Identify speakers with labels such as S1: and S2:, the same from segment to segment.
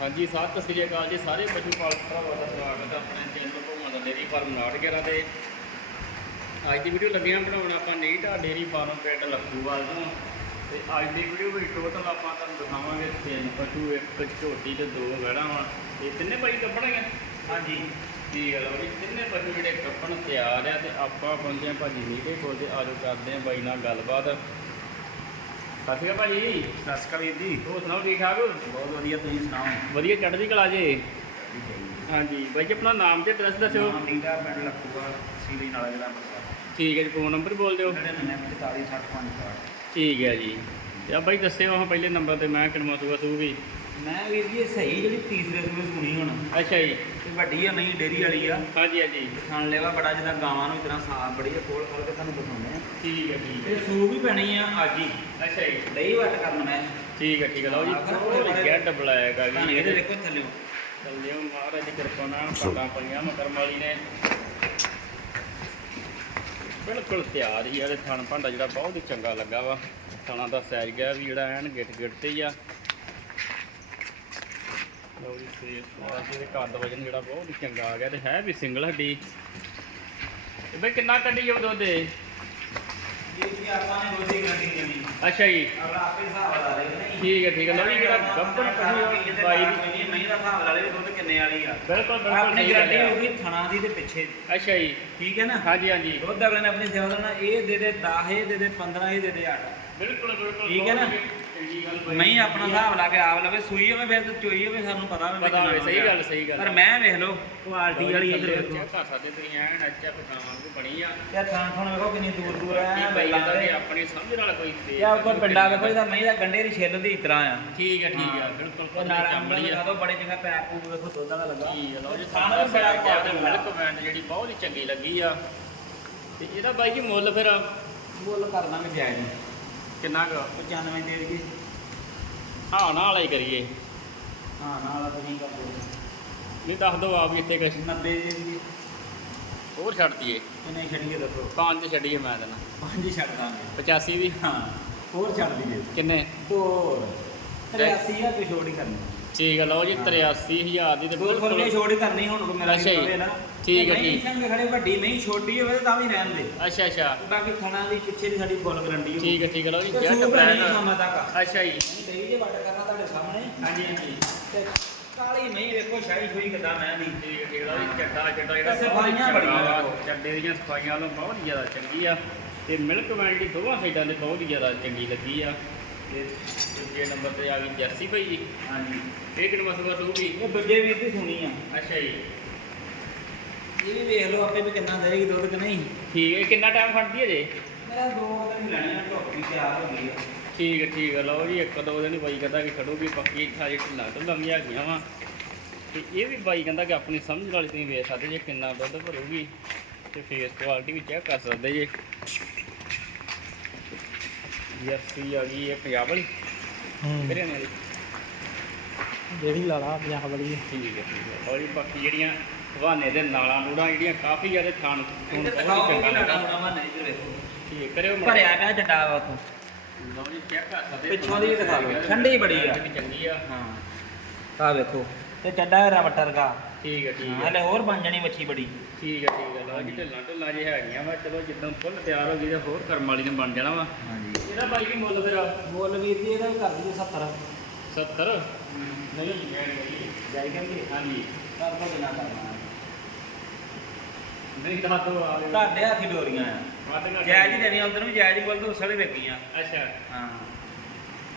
S1: ਹਾਂਜੀ ਸਤਿ ਸ੍ਰੀ ਅਕਾਲ ਜੀ ਸਾਰੇ ਪਸ਼ੂ ਪਾਲਕ ਭਰਾਵਾਂ ਦਾ ਸਵਾਗਤ ਹੈ ਆਪਣੇ ਚੈਨਲ ਭੂਮਾ ਦਾ ਡੇਰੀ ਫਾਰਮ ਨਾਟਕੇਰਾ ਤੇ। ਅੱਜ ਦੀ ਵੀਡੀਓ ਲੱਗਿਆ ਬਣਾਉਣ ਆਪਾਂ ਨੀਟਾ ਡੇਰੀ ਫਾਰਮ ਪਿੰਡ ਲੱਖੂਵਾਲ ਤੋਂ। ਤੇ ਅੱਜ ਦੀ ਵੀਡੀਓ ਵਿੱਚ ਟੋਟਲ ਆਪਾਂ ਤੁਹਾਨੂੰ ਦਿਖਾਵਾਂਗੇ ਤਿੰਨ ਪਸ਼ੂ ਇੱਕ ਝੋਟੀ ਤੇ ਦੋ ਵੜਾ ਵਾ। ਇਹ ਤਿੰਨੇ ਭਾਈ ਕੱਪੜਾਂਗੇ
S2: ਹਾਂਜੀ।
S1: ਠੀਕ ਹੈ ਲਓ ਜੀ ਤਿੰਨੇ ਪਸ਼ੂ ਜਿਹੜੇ ਕੱਪਣ ਤਿਆਰ ਆ ਤੇ ਆਪਾਂ ਹਾਂ ਭਾਜੀ ਨੀਟੇ ਕੋਲ ਤੇ ਆਜੋ ਕਰਦੇ ਹਾਂ ਬਾਈ ਨਾਲ ਗੱਲਬਾਤ। ਸਤਿ ਸ਼੍ਰੀ ਅਕਾਲ ਭਾਜੀ।
S2: ਸਤਿ ਸ਼੍ਰੀ ਅਕਾਲ ਵੀਰ ਜੀ।
S1: ਹੋਰ ਸੁਣਾਓ ਠੀਕ ਠਾਕ?
S2: ਬਹੁਤ ਵਧੀਆ ਤੁਸੀਂ ਸੁਣਾਓ?
S1: ਵਧੀਆ ਚੜ੍ਹਦੀ ਕਲਾ ਜੇ। ਹਾਂਜੀ ਬਾਈ ਜੀ ਆਪਣਾ ਨਾਮ ਤੇ ਐਡਰੈਸ ਦੱਸਿਓ।
S2: ਨਾਮ ਨੀਟਾ ਪਿੰਡ ਲੱਖੂਆ ਸੀਲੀ ਨਾਲ ਜਿਹੜਾ ਅੰਮ੍ਰਿਤਸਰ।
S1: ਠੀਕ ਹੈ ਜੀ ਫੋਨ ਨੰਬਰ ਬੋਲ ਦਿਓ।
S2: 99 45
S1: ਠੀਕ ਹੈ ਜੀ। ਤੇ ਆ ਬਾਈ ਦੱਸਿਓ ਆਹ ਪਹਿਲੇ ਨੰਬਰ ਤੇ ਮੈਂ ਕਿਨਵਾ ਸੂਗਾ ਸੂਗੀ
S2: ਮੈਂ ਵੀਰ ਜੀ ਇਹ ਸਹੀ ਜਿਹੜੀ ਤੀਸਰੇ ਸੂਏ ਸੁਣੀ ਹੁਣ।
S1: ਅੱਛਾ ਜੀ।
S2: ਤੇ ਵੱਡੀ ਆ ਨਹੀਂ ਡੇਰੀ ਵਾਲੀ ਆ।
S1: ਹਾਂਜੀ ਹਾਂਜੀ।
S2: ਖਾਣ ਲੈਵਾ ਬੜਾ ਜਿੱਦਾਂ ਗਾਵਾਂ ਨੂੰ ਇਤਨਾ ਸਾਫ਼ ਬੜੀ ਆ ਕੋਲ ਖੜ ਕੇ ਤੁਹਾਨੂੰ ਦਿਖਾਉਂਦੇ ਆ।
S1: ਠੀਕ ਹੈ ਠੀਕ
S2: ਤੇ
S1: ਹੈ
S2: ਸੂ ਵੀ ਪੈਣੀ ਆ ਅੱਜ ਹੀ।
S1: ਅੱਛਾ ਜੀ।
S2: ਦਹੀਂ ਵੱਟ ਕਰਨ ਮੈਂ।
S1: ਠੀਕ ਹੈ ਠੀਕ ਹੈ ਲਓ ਜੀ ਥੋੜੀ ਗੈਟ
S2: ਤੁਹਾਨੂੰ
S1: ਗਈ
S2: ਇਹਦੇ ਦੇਖੋ ਥੱਲੇ।
S1: ਚੱਲਿਓ ਮਹਾਰਾਜ ਦੀ ਕਿਰਪਾ ਨਾਲ ਪੱਟਾਂ ਪਈਆਂ ਮਕਰਮ ਵਾਲੀ ਨੇ। ਬਿਲਕੁਲ ਤਿਆਰ ਹੀ ਆ ਤੇ ਥਣ ਭਾਂਡਾ ਜਿਹੜਾ ਬਹੁਤ ਚੰਗਾ ਲੱਗਾ ਵਾ। ਥਣਾ ਦਾ ਸਾਈਜ਼ ਗਿਆ ਵੀ ਜਿਹੜਾ ਐਨ ਗਿੱਟ ਗਿੱਟ ਤੇ ਹੀ ਆ। ਲਓ ਜੀ ਫੇਸ ਵਾਸਤੇ ਦੇ ਕੱਦ ਵਜਨ ਜਿਹੜਾ ਬਹੁਤ ਹੀ ਚੰਗਾ ਆ ਗਿਆ ਤੇ ਹੈ ਵੀ ਸਿੰਗਲ ਹੱਡੀ। ਤੇ ਬਈ ਕਿੰਨਾ ਕੱਢੀ ਜਾਊ ਦੁੱਧ ਇਹ?
S2: ਇਹ ਜੀ ਆਪਾਂ ਨੇ ਰੋਜ਼ੀ ਗਰੰਟੀ ਦੇਣੀ
S1: ਅੱਛਾ ਜੀ।
S2: ਅਗਲਾ ਆਪੇ ਹਿਸਾਬ ਲਾ ਦੇ ਨਹੀਂ
S1: ਠੀਕ ਹੈ ਠੀਕ ਹੈ ਲਓ ਜੀ ਜਿਹੜਾ ਗੱਬਣ ਪਸ਼ੂ ਬਾਈ। ਦੀ
S2: ਦੀ ਮਹੀਂ ਦਾ ਹਿਸਾਬ ਲਾ ਲੈ ਵੀ ਦੁੱਧ ਕਿੰਨੇ ਵਾਲੀ ਆ।
S1: ਬਿਲਕੁਲ ਬਿਲਕੁਲ
S2: ਆਪਣੀ
S1: ਸਹੀ ਗੱਲ
S2: ਗਰੰਟੀ
S1: ਆ।
S2: ਹੋਊਗੀ ਥਣਾ ਦੀ ਤੇ ਪਿੱਛੇ
S1: ਅੱਛਾ ਜੀ।
S2: ਠੀਕ ਹੈ ਨਾ?
S1: ਹਾਂਜੀ ਹਾਂਜੀ।
S2: ਦੁੱਧ ਅਗਲੇ ਨੇ ਆਪਣੀ ਸੇਵਾ ਦੇਣਾ ਇਹ ਦੇ ਦੇ 10 ਇਹ ਦੇ ਦੇ 15 ਇਹ ਦੇ ਦੇ 8
S1: ਬਿਲਕੁਲ ਬਿਲਕੁਲ।
S2: ਠੀਕ ਹੈ ਨਾ? ਮੈਂ ਆਪਣਾ ਹਿਸਾਬ ਲਾ ਕੇ ਆਪ ਲਵੇ ਸੂਈ ਹੋਵੇ ਫਿਰ ਤੇ ਚੋਈ ਹੋਵੇ ਸਾਨੂੰ ਪਤਾ ਹੋਵੇ
S1: ਪਤਾ ਹੋਵੇ ਸਹੀ
S2: ਆ।
S1: ਗੱਲ ਸਹੀ ਗੱਲ।
S2: ਪਰ ਮੈਂ ਵੇਖ ਲਓ ਕੁਆਲਿਟੀ ਵਾਲੀ ਇੱਧਰ ਵੇਖੋ।
S1: ਕਰ ਸਕਦੇ ਤੁਸੀਂ ਐਨ ਅੱਛਾ ਪਕਾਵਾਂ ਨੂੰ ਬਣੀ ਆ।
S2: ਤੇ ਥਾਂ ਥਾਂ ਵੇਖੋ ਕਿੰਨੀ ਦੂਰ ਦੂਰ ਆ
S1: ਬਾਈ ਕਹਿੰਦਾ ਕਿ ਆਪਣੀ ਸਮਝ ਨਾਲ ਕੋਈ ਦੇ
S2: ਯਾ ਉੱਪਰ ਪਿੰਡਾ ਵੇਖੋ ਇਹਦਾ ਮਹੀਂ ਦਾ ਗੰਡੇ ਦੀ ਛਿੱਲ ਦੀ ਇਤਰਾ ਆ।
S1: ਠੀਕ ਹੈ ਠੀਕ ਹਾਂ। ਬਿਲਕੁਲ
S2: ਤੇ ਨਾਲ ਅੰਦਰ
S1: ਆ।
S2: ਬੜੇ ਚੰਗਾ ਪੈਰ ਪੂਰ ਵੇਖੋ ਦੁੱਧ ਵਾਲਾ ਲੱਗਾ।
S1: ਠੀਕ ਹੈ ਲਓ ਜੀ ਸਾਹਮਣੇ
S2: ਵੀ ਬੜਾ
S1: ਮਿਲਕ ਬੈਂਡ ਜਿਹੜੀ ਬਹੁਤ ਹੀ ਚੰਗੀ ਲੱਗੀ ਆ। ਤੇ ਇਹਦਾ ਬਾਈ ਜੀ ਮੁੱਲ ਫਿਰ
S2: ਮੁੱਲ ਕਰ ਦਾਂਗੇ ਜਾਇਜ਼।
S1: ਕਿੰਨਾ ਕੁ?
S2: 95 ਦੇ ਦੇਈਏ।
S1: ਹਾਂ ਨਾਲ ਵਾਲਾ ਹੀ ਕਰੀਏ।
S2: ਹਾਂ ਨਾਲ ਤੁਸੀਂ ਕਰ ਦਿਓ
S1: ਨਹੀਂ ਦੱਸ ਦਿਓ ਆਪ ਵੀ ਇੱਥੇ ਕੁਛ।
S2: 90 ਦੇ ਦੇਈਏ।
S1: ਹੋਰ ਛੱਡ ਦਈਏ।
S2: ਕਿੰਨੇ ਛੱਡੀਏ ਦੱਸੋ।
S1: ਪੰਜ ਛੱਡੀਏ ਮੈਂ ਦੇਣਾ
S2: ਪੰਜ ਹੀ ਛੱਡ ਦਾਂਗੇ।
S1: 85 ਵੀ?
S2: ਹਾਂ ਹੋਰ ਛੱਡ ਦਈਏ।
S1: ਕਿੰਨੇ?
S2: ਦੋ 83000 ਰੁਪਏ ਛੋੜ ਹੀ ਕਰਨੀ।
S1: ਠੀਕ ਹੈ ਲਓ ਜੀ 83000 ਦੀ ਤੇ
S2: ਦੋ ਫੁੱਲ ਨਹੀਂ ਛੋੜ ਹੀ ਕਰਨੀ ਹੁਣ ਮੇਰਾ
S1: ਅੱਛਾ ਜੀ।
S2: ਕਹੇ ਨਾ।
S1: ਠੀਕ ਹੈ,
S2: ਤੇ ਨਹੀਂ
S1: ਠੀਕ।
S2: ਸੰਗ ਖੜੇ ਵੱਡੀ ਨਹੀਂ ਛੋਟੀ ਹੋਵੇ ਤਾਂ ਵੀ ਰਹਿਣ ਦੇ।
S1: ਅੱਛਾ ਅੱਛਾ।
S2: ਬਾਕੀ ਥਣਾ ਦੀ ਪਿੱਛੇ ਦੀ ਸਾਡੀ ਫੁੱਲ ਗਰੰਟੀ
S1: ਠੀਕ ਹੈ ਠੀਕ ਹੈ ਲਓ ਜੀ
S2: ਤੇ
S1: ਜੈਟ
S2: ਸੂਪ
S1: ਬ੍ਰਾਂਡ
S2: ਨਹੀਂ ਸ਼ਾਮਾਂ ਤੱਕ।
S1: ਅੱਛਾ ਜੀ।
S2: ਦੇਵੀ ਜੇ ਵੱਟ ਕਰਨਾ ਤੁਹਾਡੇ ਸਾਹਮਣੇ।
S1: ਹਾਂਜੀ ਹਾਂਜੀ।
S2: ਤੇ ਕਾਲੀ ਨਹੀਂ ਵੇਖੋ ਸ਼ਾਹੀ ਸ਼ੋਈ ਕਿਦਾਂ ਮੈਂ ਨਹੀਂ
S1: ਠੀਕ ਹੈ ਠੀਕ ਹੈ ਲਓ ਜੀ ਚੱਡਾ ਚੱਡਾ ਜਿਹੜਾ
S2: ਤੇ ਸਫਾਈਆਂ ਬੜੀਆਂ। ਦੇਖੋ।
S1: ਚੱਡੇ ਦੀਆਂ ਸਫਾਈਆਂ ਵੱਲੋਂ ਬਹੁਤ ਜ਼ਿਆਦਾ ਚੰਗੀ ਆ। ਤੇ ਮਿਲਕ ਵੈਨ ਦੀ ਦੋਵਾਂ ਸਾਈਡਾਂ ਤੇ ਬਹੁਤ ਜ਼ਿਆਦਾ ਚੰਗੀ ਲੱਗੀ ਆ। ਤੇ ਦੂਜੇ ਨੰਬਰ ਤੇ ਆ ਗਈ ਜਰਸੀ ਭਾਈ ਜੀ।
S2: ਹਾਂਜੀ।
S1: ਇਹ ਕਿੰਨਾ ਮਸਲਾ ਹੋਊਗੀ
S2: ਇਹ ਦੂਜੇ ਵੀਰ ਦੀ ਸੁਣੀ ਆ।
S1: ਅੱਛਾ ਜੀ।
S2: ਇਹ ਵੀ ਵੇਖ ਲਓ ਆਪੇ ਵੀ ਕਿੰਨਾ ਦੇਗੀ ਦੁੱਧ ਕਿ ਨਹੀਂ।
S1: ਠੀਕ ਹੈ ਕਿੰਨਾ ਟਾਈਮ ਫੜਦੀ ਹੈ ਜੇ?
S2: ਮੇਰਾ ਦੋ ਦਿਨ ਹੀ ਲੈਣੇ ਆ ਢੋਕੀ ਤਿਆਰ ਹੋ ਗਈ ਆ।
S1: ਠੀਕ ਹੈ ਠੀਕ ਹੈ ਲਓ ਜੀ ਇੱਕ ਦੋ ਦਿਨ ਹੀ ਬਾਈ ਕਹਿੰਦਾ ਕਿ ਖੜੂਗੀ ਪੱਕੀ ਥਾਜੀ ਢਿੱਲਾ ਢੁੱਲਾਂ ਵੀ ਹੈਗੀਆਂ ਵਾ। ਤੇ ਇਹ ਵੀ ਬਾਈ ਕਹਿੰਦਾ ਕਿ ਆਪਣੀ ਸਮਝ ਨਾਲ ਤੁਸੀਂ ਵੇਖ ਸਕਦੇ ਜੇ ਕਿੰਨਾ ਦੁੱਧ ਭਰੂਗੀ ਤੇ ਫੇਸ ਕੁਆਲਿਟੀ ਵੀ ਚੈੱਕ ਕਰ ਸਕਦੇ ਜੇ। ਜਰਸੀ ਆ ਗਈ ਇਹ ਪੰਜਾਬ ਵਾਲੀ। ਹਰਿਆਣੇ ਵਾਲੀ
S2: ਜਿਹੜੀ ਲਾਲਾ ਪੰਜਾਬ ਵਾਲੀ
S1: ਠੀਕ ਹੈ ਠੀਕ ਹੈ। ਇਹ ਬਾਕੀ ਜਿਹੜੀਆਂ ਹਵਾਨੇ ਦੇ ਨਾਲਾਂ ਨੂੜਾਂ ਜਿਹੜੀਆਂ ਕਾਫੀ ਜ਼ਿਆਦਾ ਖਾਣ ਖੂਣ ਬਹੁਤ ਚੰਗਾ
S2: ਲਾਣਾ
S1: ਲੱਗਾ
S2: ਹੋਣਾ ਵਾ ਨਹੀਂ ਇੱਧਰ ਵੇਖੋ
S1: ਠੀਕ ਹੈ, ਕਰਿਓ ਮਾੜਾ।
S2: ਭਰਿਆ ਪਿਆ ਜੱਟਾ ਵਾ ਉੱਥੋਂ।
S1: ਲਓ ਜੀ ਚੈੱਕ ਕਰ ਸਕਦੇ
S2: ਪਿੱਛੋਂ ਦੀ ਵੀ ਦਿਖਾ ਦਿਓ, ਠੰਡੀ ਬੜੀ ਆ।
S1: ਵੀ ਚੰਗੀ ਆ।
S2: ਹਾਂ। ਆ ਵੇਖੋ ਤੇ ਚੱਡਾ ਰਵਟ ਵਰਗਾ
S1: ਠੀਕ ਹੈ ਠੀਕ ਹੈ।
S2: ਹਲੇ ਹੋਰ ਬਣ ਜਾਣੀ ਮੱਛੀ ਬੜੀ।
S1: ਠੀਕ ਹੈ ਠੀਕ ਹੈ। ਲਓ ਜੀ ਢਿੱਲਾਂ ਢੁੱਲਾਂ ਜੇ ਹੈਗੀਆਂ ਵਾ ਚਲੋ ਜਿੱਦਾਂ ਫੁੱਲ ਤਿਆਰ ਹੋ ਗਈ ਤੇ ਹੋਰ ਕਰਮ ਵਾਲੀ ਨੇ ਬਣ ਜਾਣਾ ਵਾ।
S2: ਹਾਂਜੀ।
S1: ਇਹਦਾ ਬਾਈ ਕੀ ਮੁੱਲ ਫਿਰ
S2: ਬੋਲ ਵੀਰ ਜੀ ਇਹਦਾ ਵੀ ਕਰ ਦਈਏ 70
S1: 70 ਨਹੀਂ ਨਹੀਂ
S2: ਜਾਈ ਕਰਕੇ
S1: ਹਾਂਜੀ।
S2: ਕਰ ਦੋ ਬਿਨਾ ਕਰਨਾ
S1: ਨਹੀਂ ਤਾਂ ਦੋ ਆ ਗਏ
S2: ਤੁਹਾਡੇ ਹੱਥੀ ਡੋਰੀਆਂ ਆ।
S1: ਵੱਧ ਘੱਟ
S2: ਜਾਇਜ਼ ਹੀ ਦੇਣੀ ਉਧਰ ਵੀ ਜਾਇਜ਼ ਹੀ ਬੋਲ ਦੋ ਉਸਲੇ ਵੇਖੀਆਂ
S1: ਅੱਛਾ।
S2: ਹਾਂ।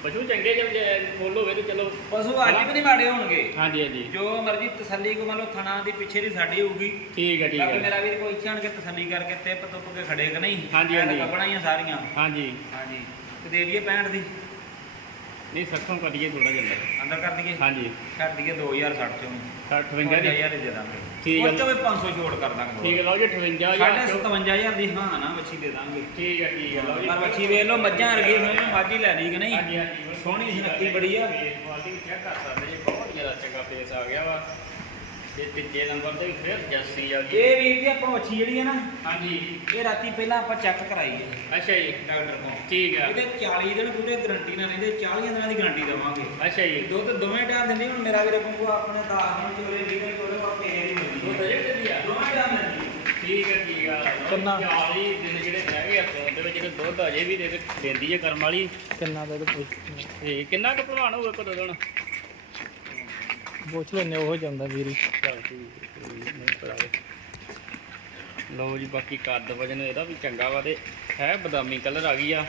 S1: ਪਸ਼ੂ ਚੰਗੇ ਜੇ ਜੇ ਫੁੱਲ ਹੋਵੇ ਤੇ ਚਲੋ।
S2: ਪਸ਼ੂ ਅੱਜ ਵੀ ਨਹੀਂ ਮਾੜੇ ਹੋਣਗੇ।
S1: ਹਾਂਜੀ ਹਾਂਜੀ।
S2: ਜੋ ਮਰਜ਼ੀ ਤਸੱਲੀ ਕੋ ਮੰਨ ਲਓ ਥਣਾ ਦੀ ਪਿੱਛੇ ਦੀ ਸਾਡੀ ਹੋਊਗੀ।
S1: ਠੀਕ ਹੈ ਠੀਕ
S2: ਬਾਕੀ
S1: ਹੈ
S2: ਮੇਰਾ ਵੀਰ ਕੋਈ ਇੱਛਾ ਕੇ ਤਸੱਲੀ ਕਰਕੇ ਕੇ ਖੜੇ ਕਿ ਨਹੀਂ।
S1: ਹਾਂਜੀ, ਹਾਂਜੀ।
S2: ਹੀ ਆ ਸਾਰੀਆਂ।
S1: ਹਾਂਜੀ।
S2: ਹਾਂਜੀ। ਤੇ ਦੇ ਦਈਏ 65 ਦੀ।
S1: ਨਹੀਂ ਸੱਖੋਂ ਕਰੀਏ ਥੋੜਾ ਜਿਹਾ।
S2: ਅੰਦਰ ਕਰ ਦਈਏ?
S1: ਹਾਂਜੀ।
S2: ਕਰ ਦਈਏ 2060 ਚੋਂ।
S1: 58 ਦੀ।
S2: 55000 ਦੇ ਦਾਂਗੇ।
S1: ਠੀਕ ਹੈ।
S2: ਉਹ ਚੋਂ ਵੀ 500 ਛੋੜ ਕਰ ਦਾਂਗੇ
S1: ਠੀਕ ਹੈ ਲਓ ਜੀ 58000
S2: ਸਾਢੇ
S1: ਚੋਂ।
S2: 57000 ਦੀ ਹਾਂ ਨਾ ਮੱਛੀ ਦੇ ਦਾਂਗੇ।
S1: ਠੀਕ ਹੈ ਠੀਕ ਹੈ ਲਓ ਜੀ।
S2: ਪਰ ਮੱਛੀ ਵੇਖ ਲਓ ਮੱਝਾਂ ਵਰਗੀ ਸਮਝ ਮੱਝ ਹੀ ਲੈ ਲਈ ਕਿ ਨਹੀਂ?
S1: ਹਾਂਜੀ ਹਾਂਜੀ।
S2: ਸੋਹਣੀ ਸੁਨੱਖੀ ਬੜੀ ਆ।
S1: ਕੁਆਲਿਟੀ ਚੈੱਕ ਕਰ ਸਕਦੇ ਜੀ ਬਹੁਤ ਜ਼ਿਆਦਾ ਚੰਗਾ ਫੇਸ ਆ ਗਿਆ ਵਾ। ਤੇ ਤੀਜੇ ਨੰਬਰ ਤੇ ਫਿਰ ਜੱਸੀ ਆ ਗਈ।
S2: ਇਹ ਵੀਰ ਜੀ ਆਪਾਂ ਵੱਛੀ ਜਿਹੜੀ ਹੈ ਨਾ
S1: ਹਾਂਜੀ।
S2: ਇਹ ਰਾਤੀ ਪਹਿਲਾਂ ਆਪਾਂ ਚੈੱਕ ਕਰਾਈ ਹੈ
S1: ਅੱਛਾ ਜੀ
S2: ਡਾਕਟਰ ਕੋਲ।
S1: ਠੀਕ ਆ।
S2: ਇਹਦੇ 40 ਦਿਨ ਪੂਰੇ ਗਾਰੰਟੀ ਨਾਲ ਰਹਿੰਦੇ 40 ਦਿਨਾਂ ਦੀ ਗਾਰੰਟੀ ਦੇਵਾਂਗੇ।
S1: ਅੱਛਾ ਜੀ।
S2: ਦੁੱਧ ਦੋਵੇਂ ਟਾਈਮ ਦਿੰਦੇ ਹੁਣ ਮੇਰਾ ਵੀਰ ਕੋ ਆਪਣੇ 10 ਦਿਨ ਚੋਲੇ 20 ਦਿਨ ਚੋਲੇ ਆਪਾਂ ਕਿਸੇ ਦੀ ਮਿਲਦੀ
S1: ਦੁੱਧ
S2: ਹੈ।
S1: ਅਜੇ ਕਿੰਨੀ ਆ।
S2: ਦੋਵੇਂ ਟਾਈਮ ਦਿੰਦੀ
S1: ਠੀਕ ਹੈ ਠੀਕ ਆ।
S2: ਕਿੰਨਾ?
S1: 40 ਦਿਨ ਜਿਹੜੇ ਰਹਿ ਗਏ ਆ ਫੋਨ ਦੇ ਵਿੱਚ ਜਿਹੜੇ ਦੁੱਧ ਅਜੇ ਵੀ ਦੇ ਦੇ- ਦਿੰਦੀ ਹੈ ਕਰਮ ਵਾਲੀ।
S3: ਕਿੰਨਾ ਦਾ
S1: ਤੇ ਕਿੰਨਾ ਕੁ ਭਲਵਾਨ ਹੋਊਗਾ ਕਦੋਂ ਦੇਣ
S3: ਪੁੱਛ ਲੈਨੇ ਉਹ ਜਾਂਦਾ ਵੀਰ
S1: ਲਓ ਜੀ ਬਾਕੀ ਕੱਦ ਵਜਨ ਇਹਦਾ ਵੀ ਚੰਗਾ ਵਾ ਤੇ ਹੈ ਬਦਾਮੀ ਕਲਰ ਆ ਗਈ ਆ।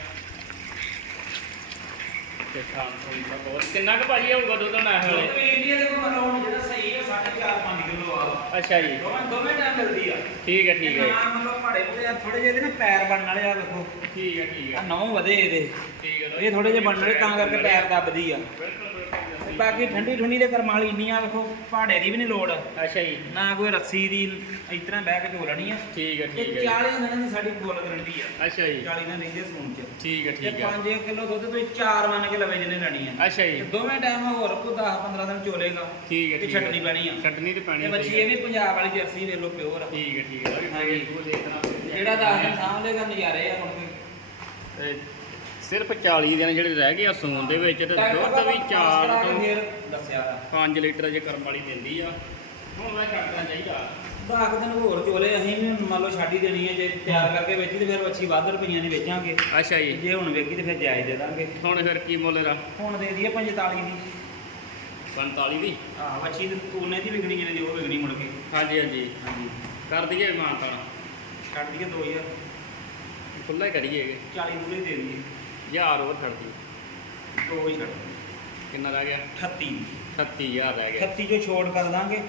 S1: ਤੇ ਖਾਣ ਥੋੜੀ ਦਾ ਬਹੁਤ। ਕਿੰਨਾ ਕੁ ਭਾਜੀ ਹੋਊਗਾ ਦੁੱਧ ਨਾ ਵੇਲੇ
S2: ਵੀਰ ਜੀ ਇਹਦੇ ਕੋਲ ਮਤਲਬ ਜਿਹੜਾ ਸਹੀ ਹੈ 4.5 5 ਕਿਲੋ ਆ।
S1: ਅੱਛਾ ਜੀ।
S2: ਦੋਵੇਂ ਦੋਵੇਂ ਟਾਈਮ ਮਿਲਦੀ ਆ।
S1: ਠੀਕ ਹੈ ਠੀਕ ਹੈ
S2: ਨਾ ਮਤਲਬ ਭਾੜੇ ਆ ਥੋੜੇ ਜਿਹੇ ਨਾ ਪੈਰ ਬਣਨ ਵਾਲੇ ਆ ਵੇਖੋ
S1: ਠੀਕ ਹੈ ਠੀਕ
S2: ਆ।
S1: ਹੈ
S2: ਨੌ ਵਧੇ ਇਹਦੇ।
S1: ਠੀਕ ਹੈ
S2: ਇਹ ਥੋੜੇ ਜਿਹੇ ਬਣਨ ਵਾਲੇ ਤਾਂ ਕਰਕੇ ਪੈਰ ਦੱਬਦੀ ਆ।
S1: ਬਿਲਕੁਲ।
S2: ਤੇ ਬਾਕੀ ਠੰਡੀ ਠੁੰਡੀ ਦੇ ਕਰਮ ਵਾਲੀ ਇੰਨੀ ਆ ਵੇਖੋ ਪਹਾੜੇ ਦੀ ਵੀ ਨਹੀਂ ਲੋੜ।
S1: ਅੱਛਾ ਜੀ।
S2: ਨਾ ਕੋਈ ਰੱਸੀ ਦੀ ਇਸ ਤਰ੍ਹਾਂ ਬਹਿ ਕੇ ਝੋਲਣੀ ਆ।
S1: ਠੀਕ ਹੈ ਠੀਕ ਹੈ
S2: 40 ਦਿਨਾਂ ਦੀ ਸਾਡੀ ਫੁੱਲ ਗਰੰਟੀ ਆ।
S1: ਅੱਛਾ ਜੀ।
S2: 40 ਦਿਨ ਰਹਿੰਦੇ ਸੂਣ ਚ।
S1: ਠੀਕ ਹੈ ਠੀਕ ਹੈ
S2: 5 ਕਿਲੋ ਦੁੱਧ ਤੁਸੀਂ 4 ਮੰਨ ਕੇ ਲਵੇ ਜਿਹਨੇ ਲੈਣੀ ਆ।
S1: ਅੱਛਾ ਜੀ।
S2: ਦੋਵੇਂ ਟਾਈਮ ਹੋਰ ਕੋ 10 15 ਦਿਨ ਚੋਲੇਗਾ।
S1: ਠੀਕ ਹੈ
S2: ਤੇ
S1: ਠੀਕ ਹੈ
S2: ਛੱਡਣੀ ਪੈਣੀ ਆ।
S1: ਛੱਡਣੀ ਤੇ ਪਾਣੀ
S2: ਇਹ ਬੱਚੀ ਇਹ ਵੀ ਪੰਜਾਬ ਵਾਲੀ ਜਰਸੀ ਵੇਖ ਲਓ ਪਿਓਰ
S1: ਠੀਕ ਹੈ ਠੀਕ ਹੈ ਲਓ
S2: ਹਾਂਜੀ।
S1: ਜੀ ਉਹ ਦੇਖਣਾ
S2: ਜਿਹੜਾ 10 ਦਿਨ ਸਾਂਭ ਲੇਗਾ ਨਜ਼ਾਰੇ ਆ ਹੁਣ
S1: ਤੇ ਸਿਰਫ 40 ਦਿਨ ਜਿਹੜੇ ਰਹਿ ਗਏ ਆ ਸੂਣ ਦੇ ਵਿੱਚ ਤੇ ਦੁੱਧ ਵੀ 4 ਤੋਂ
S2: ਫਿਰ ਦੱਸਿਆ
S1: 5 ਲੀਟਰ ਜੇ ਕਰਮ ਵਾਲੀ ਦਿੰਦੀ ਆ। ਹੁਣ ਮੈਂ ਛੱਡਣਾ ਚਾਹੀਦਾ।
S2: 10 ਦਿਨ ਹੋਰ ਚੋਲੇ ਅਸੀਂ ਵੀ ਮੰਨ ਲਓ ਛੱਡ ਹੀ ਦੇਣੀ ਹੈ ਜੇ ਤਿਆਰ ਕਰਕੇ ਵੇਚੀ ਤੇ ਫਿਰ ਬੱਚੀ ਵੱਧ ਰੁਪਈਆਂ ਦੀ ਵੇਚਾਂਗੇ।
S1: ਅੱਛਾ ਜੀ।
S2: ਜੇ ਹੁਣ ਵੇਚੀ ਤੇ ਫਿਰ ਜਾਇਜ਼ ਦੇ ਦਾਂਗੇ।
S1: ਹੁਣ ਫਿਰ ਕੀ ਮੁੱਲ ਦਾ
S2: ਹੁਣ ਦੇ ਦਈਏ 45 ਦੀ।
S1: 45 ਦੀ?
S2: ਆਹ ਬੱਚੀ ਦੀ ਉਹਨੇ ਦੀ ਵਿਕਣੀ ਜਿਹਨੇ ਦੀ ਉਹ ਵਿਕਣੀ ਮੁੜ ਕੇ।
S1: ਹਾਂਜੀ ਹਾਂਜੀ।
S2: ਹਾਂਜੀ।
S1: ਕਰ ਦਈਏ ਮਾਨਤਾ
S2: ਛੱਡ ਦਈਏ 2000
S1: ਖੁੱਲਾ ਹੀ ਕਰੀਏ।
S2: 40 ਪੂਰੇ ਦੇ ਦਈਏ।
S1: ਯਾਰ ਹੋਰ ਛੱਡ ਦੀ
S2: ਹੀ
S1: ਕਿੰਨਾ ਰਹਿ ਗਿਆ?
S2: 38
S1: 38000 ਰਹਿ ਗਿਆ।
S2: 38 ਜੋ ਛੋੜ ਕਰ ਦਾਂਗੇ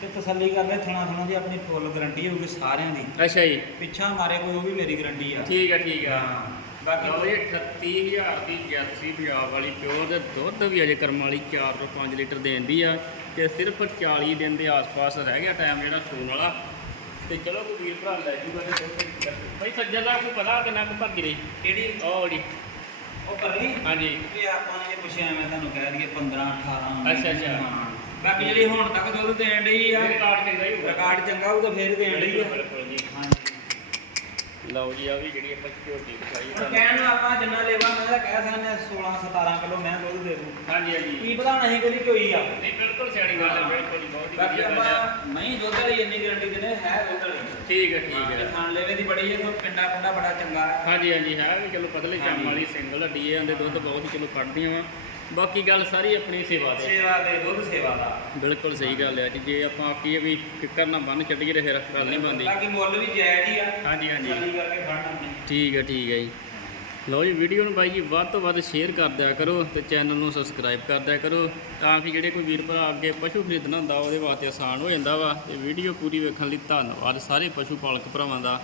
S2: ਤੇ ਤਸੱਲੀ ਕਰਦੇ ਥਣਾ ਥਣਾ ਦੀ ਆਪਣੀ ਫੁੱਲ ਗਾਰੰਟੀ ਹੋਊਗੀ ਸਾਰਿਆਂ ਦੀ।
S1: ਅੱਛਾ ਜੀ।
S2: ਪਿੱਛਾ ਮਾਰੇ ਕੋਈ ਉਹ ਵੀ ਮੇਰੀ ਗਾਰੰਟੀ ਆ।
S1: ਠੀਕ ਹੈ ਠੀਕ ਹਾਂ।
S2: ਬਾਕੀ
S1: ਲਓ ਜੀ 38000 ਦੀ ਜਰਸੀ ਪੰਜਾਬ ਵਾਲੀ ਪਿਓਰ ਦੇ ਦੁੱਧ ਵੀ ਅਜੇ ਕਰਮ ਵਾਲੀ 4 ਤੋਂ 5 ਲੀਟਰ ਦੇਂਦੀ ਆ ਤੇ ਸਿਰਫ 40 ਦਿਨ ਦੇ ਆਸ-ਪਾਸ ਰਹਿ ਗਿਆ ਟਾਈਮ ਜਿਹੜਾ ਸੂਣ ਵਾਲਾ। ਤੇ ਚਲੋ ਕੋਈ ਵੀਰ ਭਰਾ ਲੈ ਜੂਗਾ ਤੇ ਭਾਈ ਸੱਜਣ ਦਾ ਕੋਈ ਪਤਾ ਕਿੰਨਾ ਕੁ ਭਰਦੀ ਰਹੀ?
S2: ਕਿਹੜੀ?
S1: ਉਹ ਜੀ
S2: ਉਹ ਕਰ ਲਈ
S1: ਹਾਂਜੀ।
S2: ਇਹ ਆਪਾਂ ਨੇ ਜੇ ਪੁੱਛਿਆ ਮੈਂ ਤੁਹਾਨੂੰ ਕਹਿ ਦਈਏ 15 18
S1: ਅੱਛਾ।
S2: ਬਾਕੀ ਜਿਹੜੀ ਹੁਣ ਤੱਕ ਦੁੱਧ ਦੇਣ ਡਈ ਆ
S1: ਰਿਕਾਰਡ ਚੰਗਾ ਹੀ ਹੋਊਗਾ।
S2: ਰਿਕਾਰਡ ਚੰਗਾ ਹੋਊਗਾ ਫੇਰ ਦੇਣ ਡਈ ਆ।
S1: ਬਿਲਕੁਲ ਜੀ।
S2: ਹਾਂਜੀ।
S1: ਲਓ ਜੀ ਆ ਵੀ ਜਿਹੜੀ ਆਪਾਂ ਝੋਟੀ ਦਿਖਾਈ
S2: ਹੁਣ
S1: ਤੁਹਾਨੂੰ
S2: ਕਹਿਣ ਨੂੰ ਆਪਾਂ ਜਿੰਨਾ ਲੈਵਾ ਮੈਂ ਤਾਂ ਕਹਿ ਸਕਦੇ ਹਾਂ 16 17 ਕਿਲੋ ਮੈਂ ਦੁੱਧ ਦੇ ਦੂੰ।
S1: ਹਾਂਜੀ ਹਾਂਜੀ।
S2: ਕੀ ਪਤਾ ਅਸੀਂ ਕਿਹੜੀ ਚੋਈ ਆ।
S1: ਨਹੀਂ ਬਿਲਕੁਲ ਸਿਆਣੀ ਗੱਲ ਹੈ। ਬਿਲਕੁਲ ਬਹੁਤ ਹੀ
S2: ਬਾਕੀ
S1: ਵਧੀਆ ਗੱਲ ਹੈ
S2: ਆਪਾਂ ਨਹੀਂ ਦੁੱਧ ਵਾਲੀ ਇੰਨੀ ਗਾਰੰਟੀ ਦਿੰਦੇ ਹੈ ਦੁੱਧ ਵਾਲੀ।
S1: ਠੀਕ ਹੈ ਠੀਕ ਹੈ
S2: ਖਾਣ ਲੈਵੇ ਦੀ ਬੜੀ ਹੈ ਕੋਈ ਪਿੰਡਾ ਪੁੰਡਾ ਬੜਾ ਚੰਗਾ ਹੈ
S1: ਹਾਂਜੀ ਹਾਂਜੀ ਹੈ ਵੀ ਚਲੋ ਪਤਲੇ ਚੰਮ
S2: ਹਾਂਜੀ।
S1: ਵਾਲੀ ਸਿੰਗਲ ਹੱਡੀ ਹੈ ਦੁੱਧ ਬਹੁਤ ਹੀ ਚਲੋ ਕੱਢਦੀਆਂ ਵਾ। ਬਾਕੀ ਗੱਲ ਸਾਰੀ ਆਪਣੀ ਸੇਵਾ ਦੇ
S2: ਸੇਵਾ ਦੇ ਦੁੱਧ ਸੇਵਾ ਦਾ।
S1: ਬਿਲਕੁਲ ਸਹੀ ਗੱਲ ਹੈ ਜੀ। ਜੇ ਆਪਾਂ ਆਖੀਏ ਵੀ ਫਿਕਰ ਨਾ ਬੰਨ ਚੱਲੀਏ ਤੇ ਫਿਰ ਗੱਲ ਨਹੀਂ ਬਣਦੀ।
S2: ਬਾਕੀ ਮੁੱਲ ਵੀ ਜਾਇਜ਼ ਹੀ ਆ।
S1: ਹਾਂਜੀ ਹਾਂਜੀ।
S2: ਕਰਕੇ ਨਹੀਂ।
S1: ਠੀਕ ਹੈ ਠੀਕ ਹੈ ਜੀ। ਲਓ ਜੀ ਵੀਡੀਓ ਨੂੰ ਬਾਈ ਜੀ ਵੱਧ ਤੋਂ ਵੱਧ ਸ਼ੇਅਰ ਕਰ ਦਿਆ ਕਰੋ ਤੇ ਚੈਨਲ ਨੂੰ ਸਬਸਕ੍ਰਾਈਬ ਕਰ ਦਿਆ ਕਰੋ ਤਾਂ ਕਿ ਜਿਹੜੇ ਕੋਈ ਵੀਰ ਭਰਾ ਅੱਗੇ ਪਸ਼ੂ ਖਰੀਦਣਾ ਹੁੰਦਾ ਉਹਦੇ ਵਾਸਤੇ ਆਸਾਨ ਹੋ ਜਾਂਦਾ ਵਾ। ਤੇ ਵੀਡੀਓ ਪੂਰੀ ਵੇਖਣ ਲਈ ਧੰਨਵਾਦ ਸਾਰੇ ਪਸ਼ੂ ਪਾਲਕ ਭਰਾਵਾਂ ਦਾ।